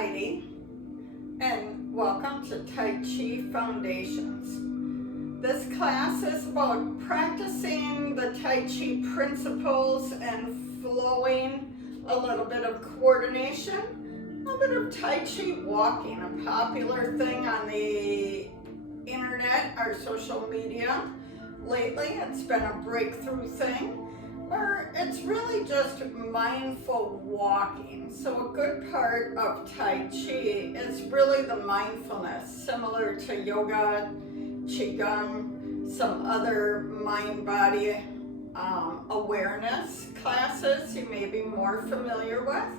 Heidi, and welcome to Tai Chi Foundations. This class is about practicing the Tai Chi principles and flowing, a little bit of coordination, a bit of Tai Chi walking, a popular thing on the internet or social media. Lately, it's been a breakthrough thing. Or it's really just mindful walking. So a good part of Tai Chi is really the mindfulness, similar to yoga, Qigong, some other mind-body awareness classes you may be more familiar with.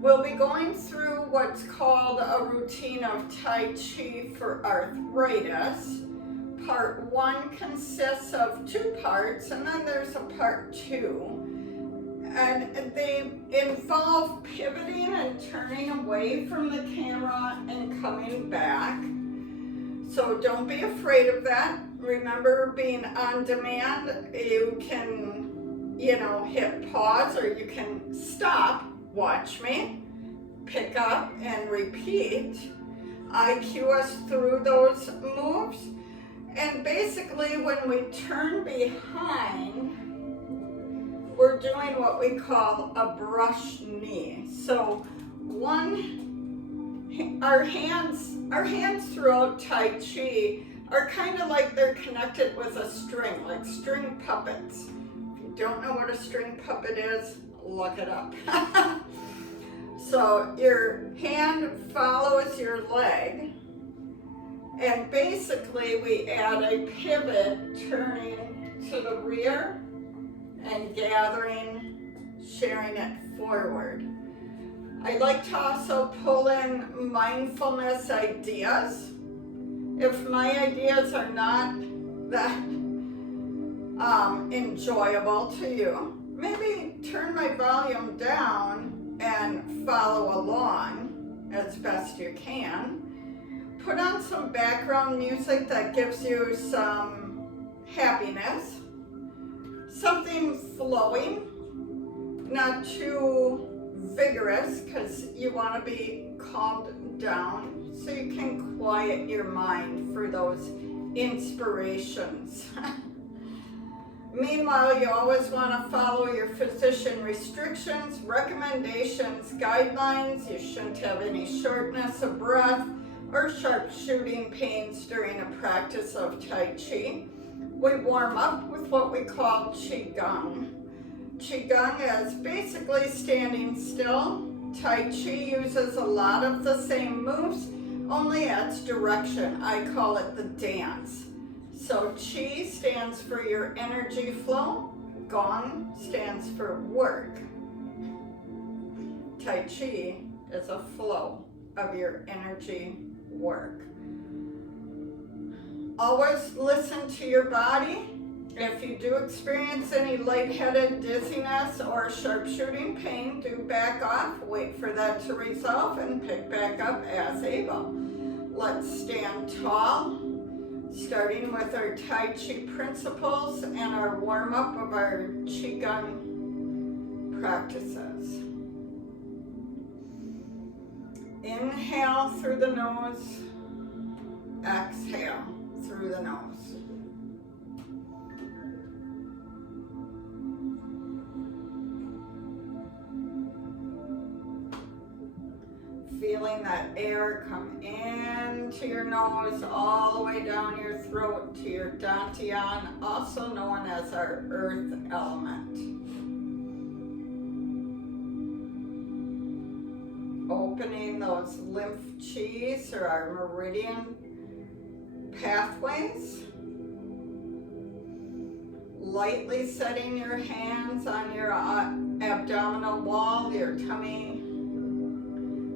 We'll be going through what's called a routine of Tai Chi for arthritis. Part 1 consists of 2 parts, and then there's a part 2. And they involve pivoting and turning away from the camera and coming back. So don't be afraid of that. Remember, being on demand, you can, hit pause, or you can stop, watch me, pick up and repeat. I cue us through those moves. And basically, when we turn behind, we're doing what we call a brush knee. So our hands throughout Tai Chi are kind of like they're connected with a string, like string puppets. If you don't know what a string puppet is, look it up. So your hand follows your leg. And basically, we add a pivot, turning to the rear and gathering, sharing it forward. I like to also pull in mindfulness ideas. If my ideas are not that enjoyable to you, maybe turn my volume down and follow along as best you can. Put on some background music that gives you some happiness, something flowing, not too vigorous, because you want to be calmed down so you can quiet your mind for those inspirations. Meanwhile, you always want to follow your physician restrictions, recommendations, guidelines. You shouldn't have any shortness of breath or sharp shooting pains during a practice of Tai Chi. We warm up with what we call Qigong. Qigong is basically standing still. Tai Chi uses a lot of the same moves, only adds direction. I call it the dance. So Qi stands for your energy flow. Gong stands for work. Tai Chi is a flow of your energy work. Always listen to your body. If you do experience any lightheaded, dizziness, or sharp shooting pain, do back off, wait for that to resolve, and pick back up as able. Let's stand tall, starting with our Tai Chi principles and our warm-up of our Qigong practices. Inhale through the nose, exhale through the nose. Feeling that air come into your nose, all the way down your throat to your dantian, also known as our earth element. Opening those lymph qis, or our meridian pathways. Lightly setting your hands on your abdominal wall, your tummy,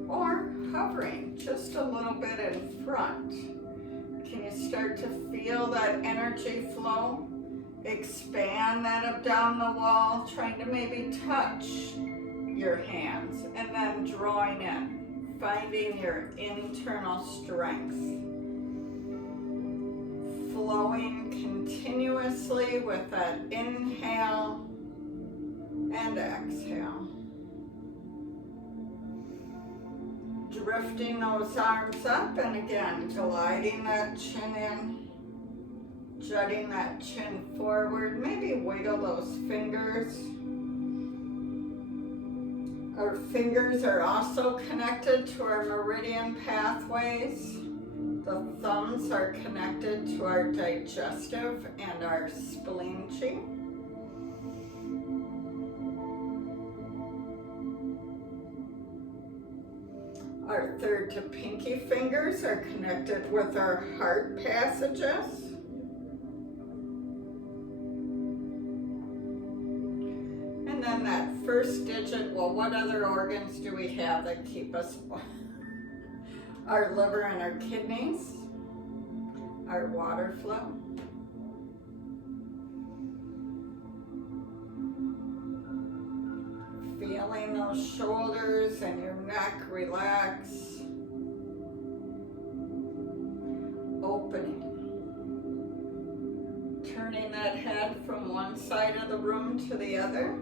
or hovering just a little bit in front. Can you start to feel that energy flow? Expand that abdominal wall, trying to maybe touch your hands, and then drawing in, finding your internal strength. Flowing continuously with that inhale and exhale. drifting those arms up, and again, gliding that chin in, jutting that chin forward. Maybe wiggle those fingers. Our fingers are also connected to our meridian pathways. The thumbs are connected to our digestive and our spleen chi. Our third to pinky fingers are connected with our heart passages. And then that first digit, well, what other organs do we have that keep us? Our liver and our kidneys, our water flow. Feeling those shoulders and your neck relax. Opening. Turning that head from one side of the room to the other.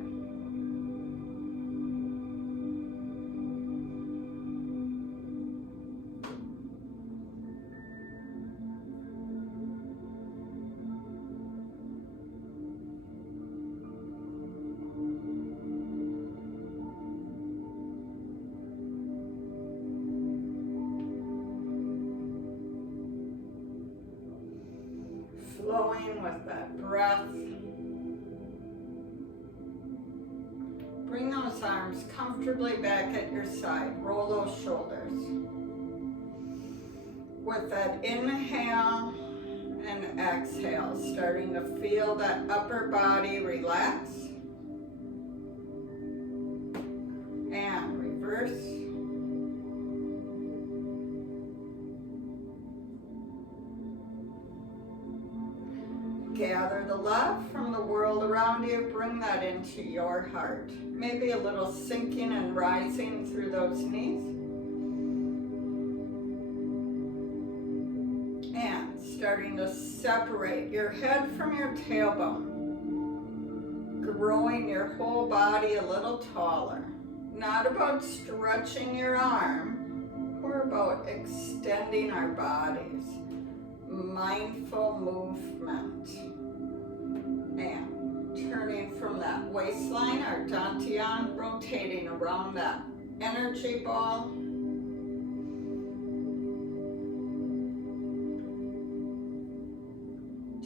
Flowing with that breath. Bring those arms comfortably back at your side. Roll those shoulders. With that inhale and exhale, starting to feel that upper body relax. And reverse. Gather the love from the world around you. Bring that into your heart. Maybe a little sinking and rising through those knees. And starting to separate your head from your tailbone. Growing your whole body a little taller. Not about stretching your arm. We're about extending our bodies. Mindful movement. And turning from that waistline, our dantian, rotating around that energy ball.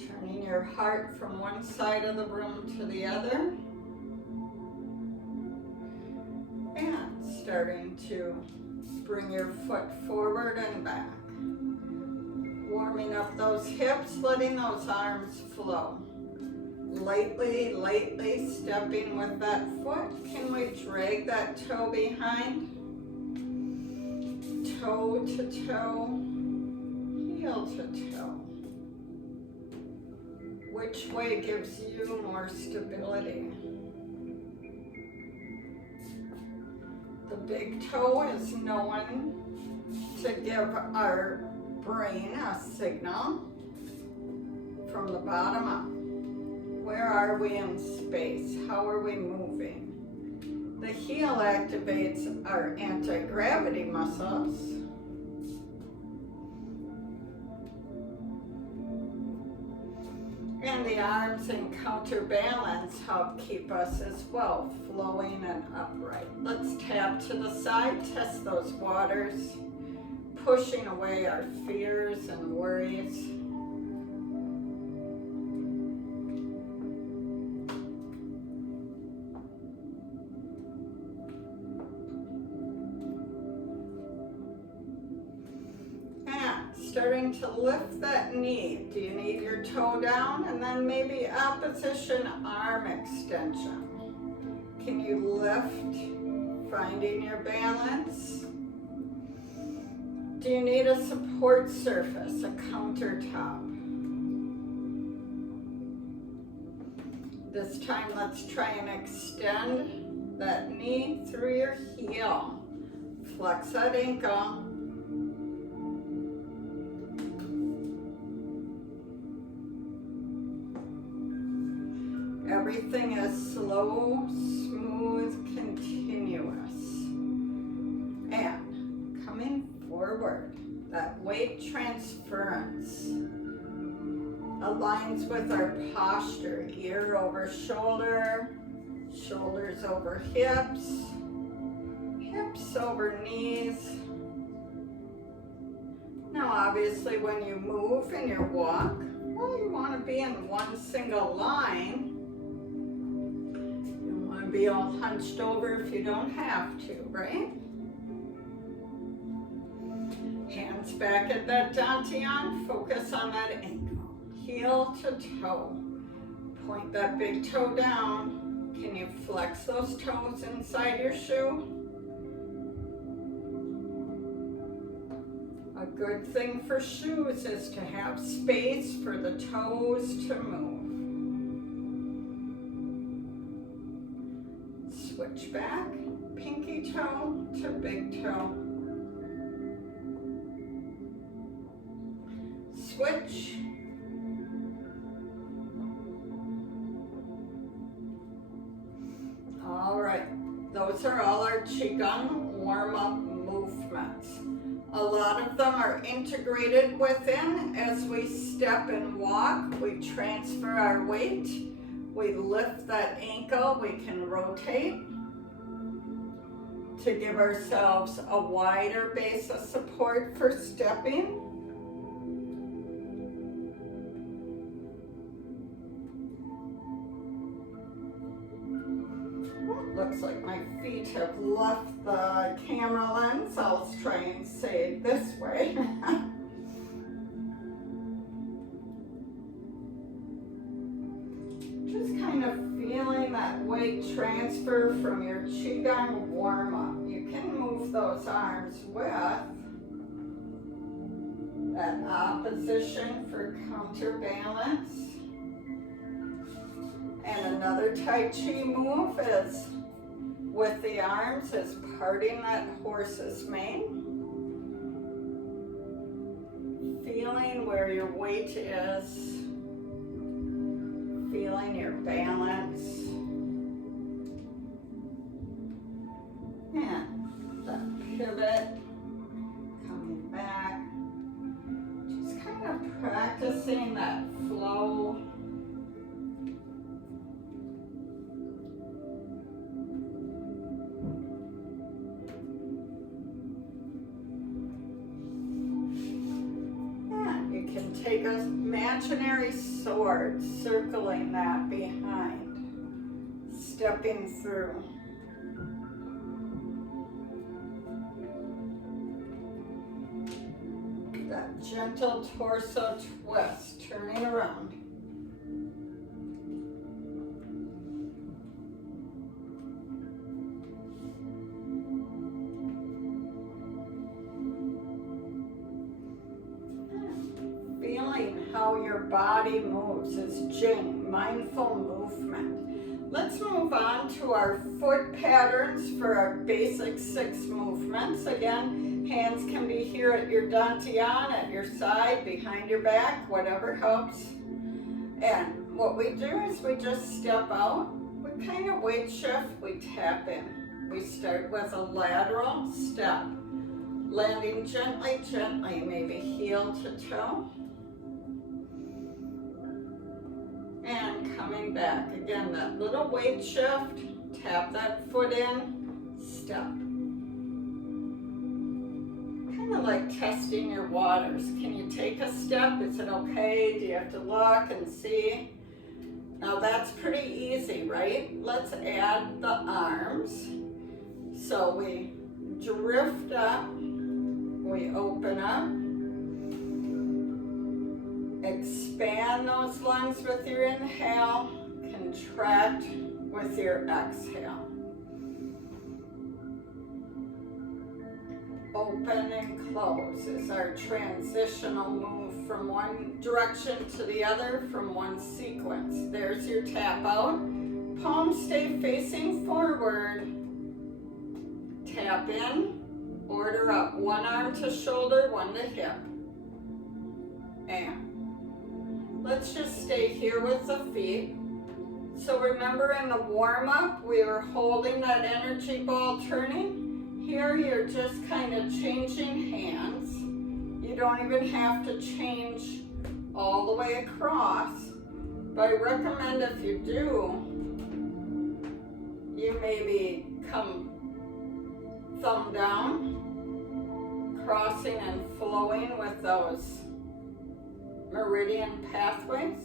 Turning your heart from one side of the room to the other. And starting to bring your foot forward and back. Warming up those hips, letting those arms flow. Lightly, lightly stepping with that foot. Can we drag that toe behind? Toe to toe, heel to toe. Which way gives you more stability? The big toe is known to give our brain a signal from the bottom up. Where are we in space? How are we moving? The heel activates our anti-gravity muscles. And the arms in counterbalance help keep us as well, flowing and upright. Let's tap to the side, test those waters. Pushing away our fears and worries. And starting to lift that knee. Do you need your toe down? And then maybe opposition arm extension. Can you lift, finding your balance? Do you need a support surface, a countertop? This time, let's try and extend that knee through your heel. Flex that ankle. Everything is slow, smooth, continuous. And come weight transference. Aligns with our posture, ear over shoulder, shoulders over hips, hips over knees. Now obviously when you move in your walk, well, you want to be in one single line. You don't want to be all hunched over if you don't have to, right? Hands back at that dantian, focus on that ankle. Heel to toe. Point that big toe down. Can you flex those toes inside your shoe? A good thing for shoes is to have space for the toes to move. Switch back, pinky toe to big toe. Switch. All right, those are all our Qigong warm-up movements. A lot of them are integrated within. As we step and walk, we transfer our weight. We lift that ankle, we can rotate to give ourselves a wider base of support for stepping. Looks like my feet have left the camera lens. I'll try and say it this way. Just kind of feeling that weight transfer from your Qigong warm-up. You can move those arms with that opposition for counterbalance. And another Tai Chi move is with the arms is parting that horse's mane. Feeling where your weight is. Feeling your balance. And that pivot. Coming back. Just kind of practicing that flow. Take an imaginary sword, circling that behind, stepping through. That gentle torso twist, turning around. How your body moves is Jing, mindful movement. Let's move on to our foot patterns for our basic 6 movements. Again, hands can be here at your dantian, at your side, behind your back, whatever helps. And what we do is we just step out, we kind of weight shift, we tap in. We start with a lateral step, landing gently, gently, maybe heel to toe. And coming back. Again, that little weight shift, tap that foot in, step. Kind of like testing your waters. Can you take a step? Is it okay? Do you have to look and see? Now that's pretty easy, right? Let's add the arms. So we drift up, we open up. Expand those lungs with your inhale, contract with your exhale. Open and close is our transitional move from one direction to the other, from one sequence. There's your tap out. Palms stay facing forward. Tap in, order up. One arm to shoulder, one to hip. And let's just stay here with the feet. So remember in the warm-up, we were holding that energy ball turning. Here you're just kind of changing hands. You don't even have to change all the way across, but I recommend if you do, you maybe come thumb down, crossing and flowing with those meridian pathways.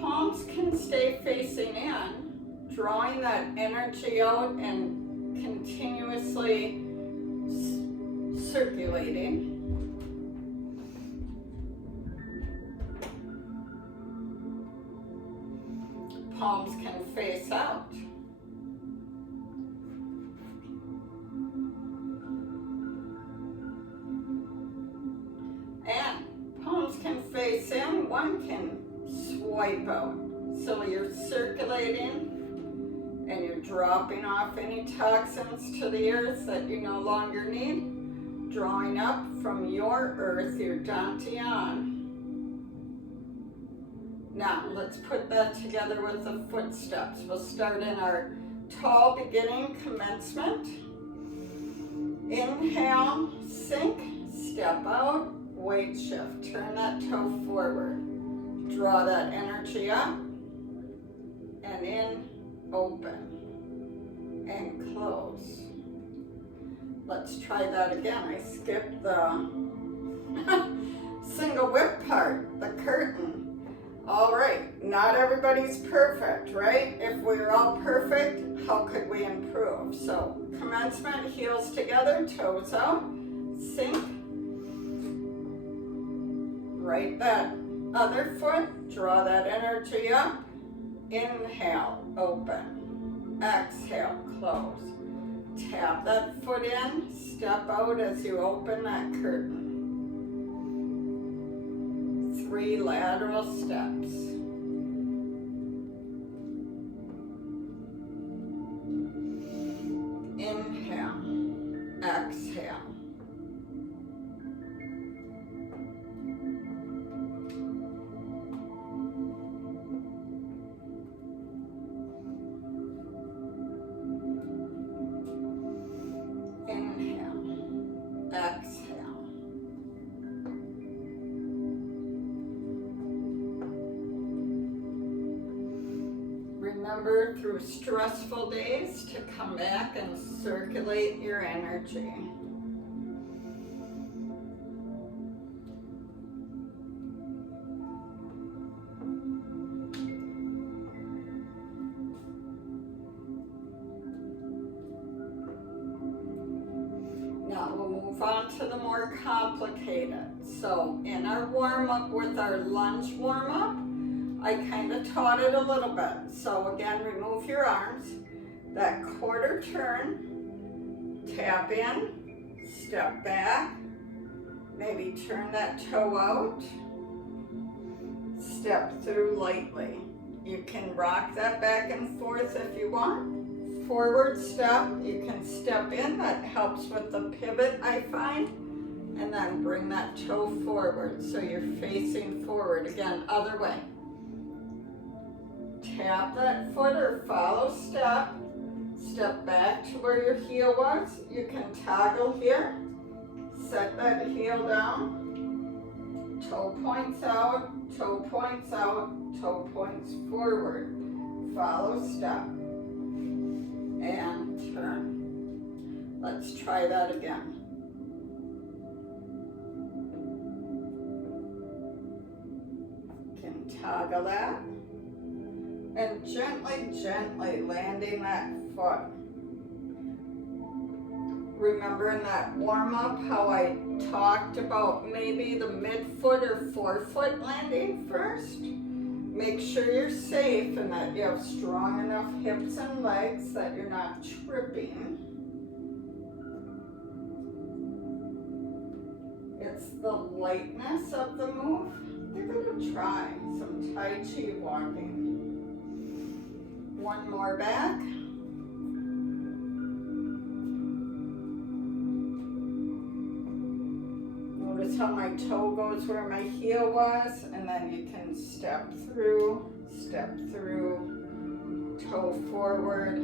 Palms can stay facing in, drawing that energy out and continuously circulating. Palms can face out. And palms can face in, one can swipe out. So you're circulating and you're dropping off any toxins to the earth that you no longer need, drawing up from your earth, your dantian. Now let's put that together with the footsteps. We'll start in our tall beginning commencement. Inhale, sink, step out, weight shift, turn that toe forward. Draw that energy up, and in, open, and close. Let's try that again. I skipped the single whip part, the curtain. All right, not everybody's perfect, right? If we were all perfect, how could we improve? So commencement, heels together, toes out, sink. Right that other foot, draw that energy up, inhale, open, exhale, close. Tap that foot in, step out as you open that curtain. 3 lateral steps. Inhale, exhale. Exhale. Remember through stressful days to come back and circulate your energy. Now we'll move on to the more complicated. So in our warm-up with our lunge warm-up, I kind of taught it a little bit. So again, remove your arms, that quarter turn, tap in, step back, maybe turn that toe out, step through lightly. You can rock that back and forth if you want. Forward step, you can step in, that helps with the pivot I find, and then bring that toe forward so you're facing forward. Again, other way. Tap that foot or follow step, step back to where your heel was. You can toggle here, set that heel down, toe points out, toe points out, toe points forward, follow step, and turn. Let's try that again. Can toggle that. And gently, gently landing that foot. Remember in that warm-up how I talked about maybe the midfoot or forefoot landing first? Make sure you're safe and that you have strong enough hips and legs that you're not tripping. It's the lightness of the move. Give it a try, some Tai Chi walking. One more back. Notice how my toe goes where my heel was, and then you can step through, toe forward,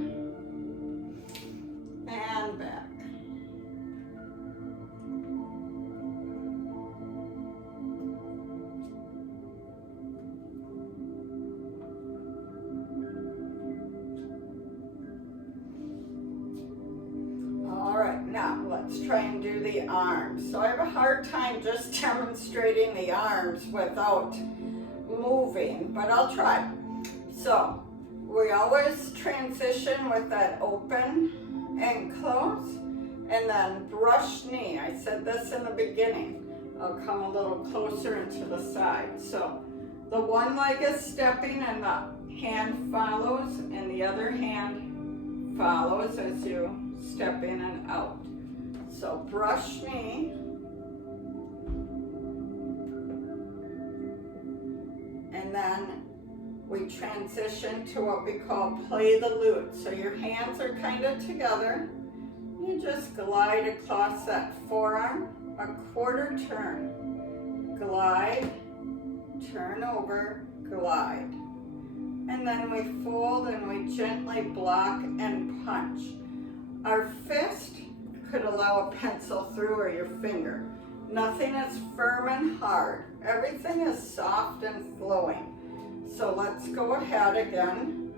and back. try and do the arms. So I have a hard time just demonstrating the arms without moving, but I'll try. So we always transition with that open and close, and then brush knee. I said this in the beginning. I'll come a little closer into the side. So the one leg is stepping and the hand follows, and the other hand follows as you step in and out. So brush knee. And then we transition to what we call play the lute. So your hands are kind of together. You just glide across that forearm, a quarter turn. Glide, turn over, glide. And then we fold and we gently block and punch. Our fist could allow a pencil through or your finger. Nothing is firm and hard. Everything is soft and flowing. So let's go ahead again.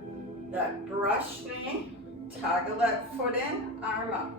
That brush knee, toggle that foot in, arm up.